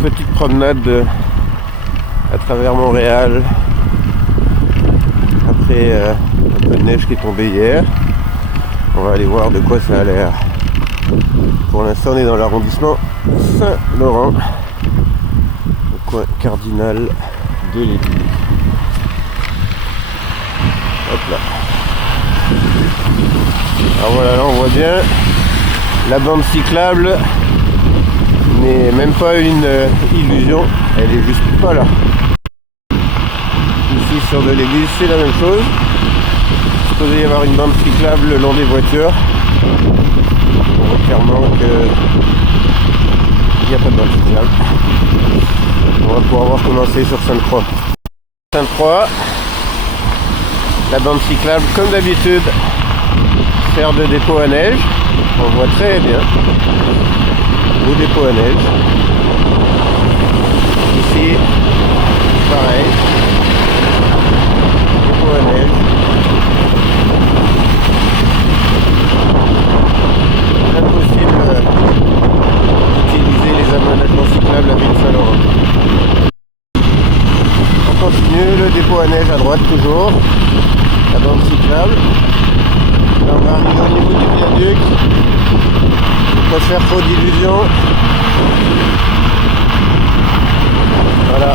petite promenade à travers Montréal après un peu de neige qui est tombée hier. On va aller voir de quoi ça a l'air. Pour l'instant on est dans l'arrondissement Saint-Laurent, au coin cardinal de l'église. Hop là. Alors voilà, là on voit bien la bande cyclable n'est même pas une illusion, elle est juste pas là. Ici sur de l'église c'est la même chose. Il supposé y avoir une bande cyclable le long des voitures. On voit clairement qu'il n'y a pas de bande cyclable. On va pouvoir voir comment c'est sur Sainte-Croix. Sainte-Croix, la bande cyclable comme d'habitude sert de dépôt à neige. On voit très bien au dépôt à neige. Ici pareil, dépôt à neige. Impossible d'utiliser les aménagements cyclables à Ville-Saint-Laurent. On continue, le dépôt à neige à droite toujours, la bande cyclable. Là on va arriver au niveau du viaduc. Faut pas se faire trop d'illusions. Voilà.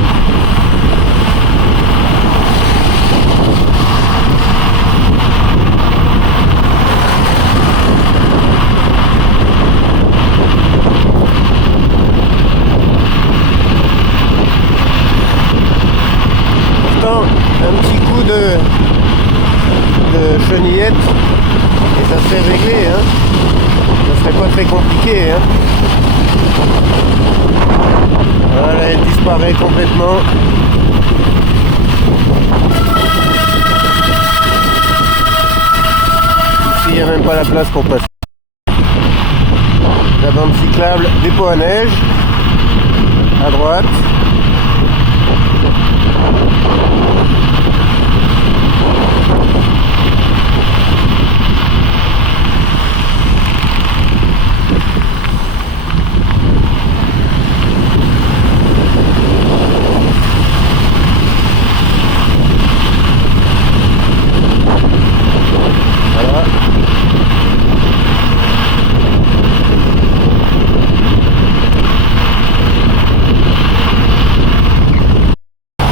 Pourtant, un petit coup de chenillette et ça serait réglé, hein. Ça serait pas très compliqué, hein. Voilà, elle disparaît complètement. Ici il n'y a même pas la place pour passer. La bande cyclable, dépôt à neige à droite.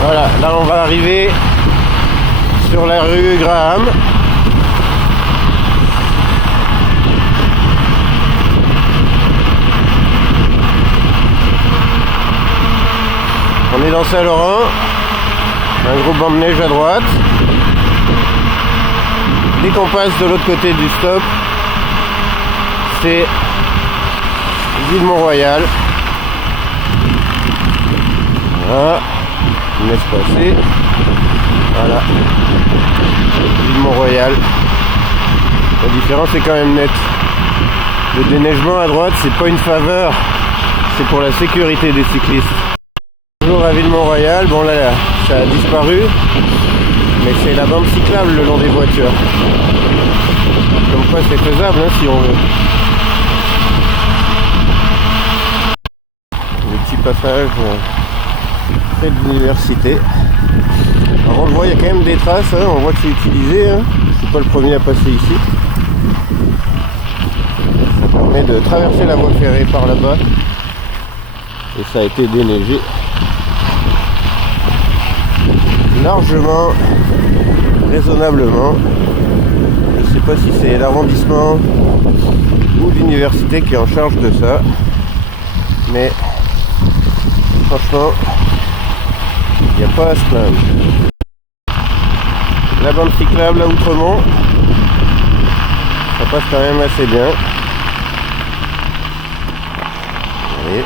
Voilà, là on va arriver sur la rue Graham. On est dans Saint-Laurent, un gros banc de neige à droite. Dès qu'on passe de l'autre côté du stop, c'est Ville-Mont-Royal. Voilà. On laisse passer. Voilà. Ville-Mont-Royal. La différence est quand même nette. Le déneigement à droite, c'est pas une faveur, c'est pour la sécurité des cyclistes. Toujours à Ville-Mont-Royal, bon là, ça a disparu, mais c'est la bande cyclable le long des voitures. Comme quoi c'est faisable, hein, si on veut. Le petit passage près de l'université. Alors on le voit, il y a quand même des traces, hein, on voit que c'est utilisé, hein. Je suis pas le premier à passer ici. Ça permet de traverser la voie ferrée par là-bas. Et ça a été déneigé largement, raisonnablement. Je sais pas si c'est l'arrondissement ou l'université qui est en charge de ça, mais franchement il n'y a pas à se plaindre. La bande cyclable à Outremont, ça passe quand même assez bien. Allez.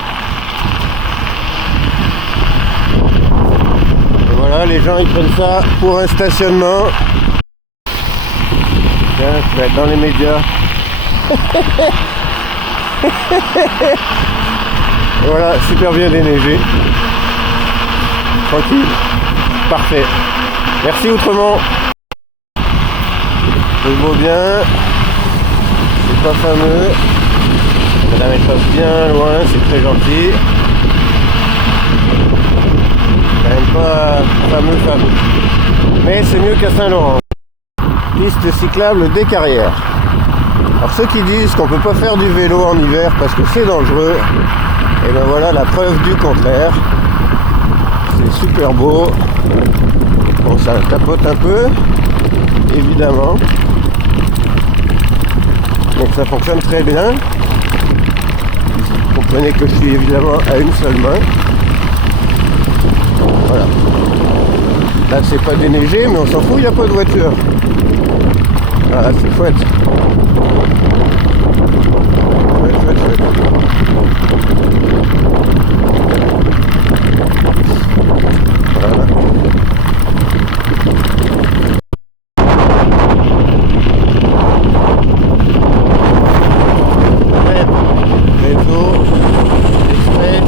Et voilà, les gens ils prennent ça pour un stationnement. Tiens, je vais être dans les médias. Et voilà, super bien déneigé. Tranquille. Parfait. Merci Outremont. Je le vois bien. C'est pas fameux. Madame elle passe bien loin, c'est très gentil. mais c'est mieux qu'à Saint-Laurent. Piste cyclable des Carrières. Alors ceux qui disent qu'on peut pas faire du vélo en hiver parce que c'est dangereux, et ben voilà la preuve du contraire. C'est super beau. Bon, ça tapote un peu, évidemment. Donc ça fonctionne très bien. Vous comprenez que je suis évidemment à une seule main. Voilà. Là c'est pas déneigé, mais on s'en fout, il n'y a pas de voiture. Voilà, c'est chouette. Chouette. Voilà. Réseau, express,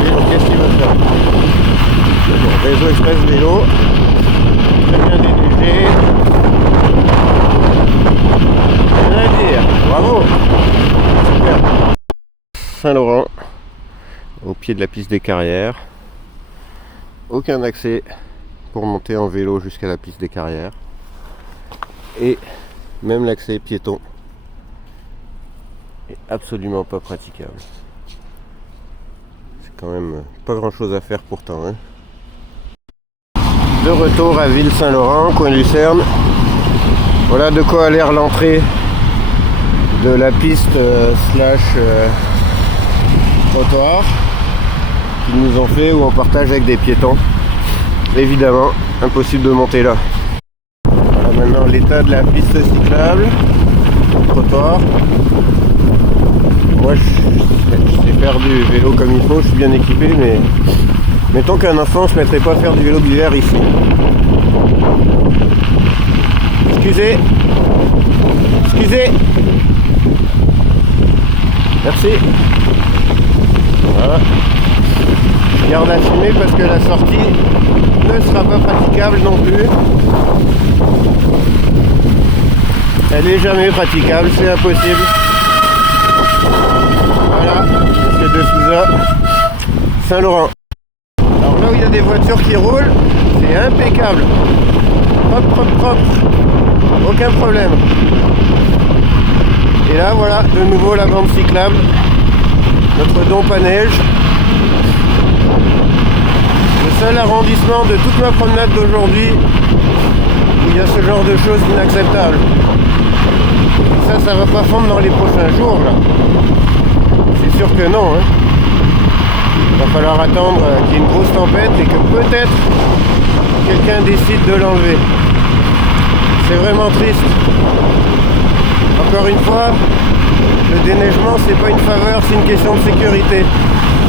vélo, qu'est-ce qu'il veut faire? Bon, réseau express vélo, très bien déneigé. Rien à dire, bravo. Super. Saint-Laurent, au pied de la piste des Carrières. Aucun accès pour monter en vélo jusqu'à la piste des Carrières. Et même l'accès piéton est absolument pas praticable. C'est quand même pas grand chose à faire pourtant. Hein. De retour à Ville-Saint-Laurent, coin Lucerne. Voilà de quoi a l'air l'entrée de la piste trottoir qu'ils nous ont fait, où on partage avec des piétons. Évidemment, impossible de monter là. Voilà maintenant l'état de la piste cyclable, trottoir. Moi je sais faire du vélo comme il faut, je suis bien équipé, mais mettons qu'un enfant ne se mettrait pas à faire du vélo d'hiver ici. Excusez. Merci. Voilà. Je garde à filmer parce que la sortie ne sera pas praticable non plus. Elle est jamais praticable, c'est impossible. Voilà, c'est de Souza, Saint-Laurent. Alors là où il y a des voitures qui roulent, c'est impeccable. Propre. Aucun problème. Et là voilà, de nouveau la bande cyclable. Notre dompe à neige. Le seul arrondissement de toute ma promenade d'aujourd'hui où il y a ce genre de choses inacceptables. Ça va pas fondre dans les prochains jours là. C'est sûr que non. Hein. Il va falloir attendre qu'il y ait une grosse tempête et que peut-être quelqu'un décide de l'enlever. C'est vraiment triste. Encore une fois, le déneigement c'est pas une faveur, c'est une question de sécurité.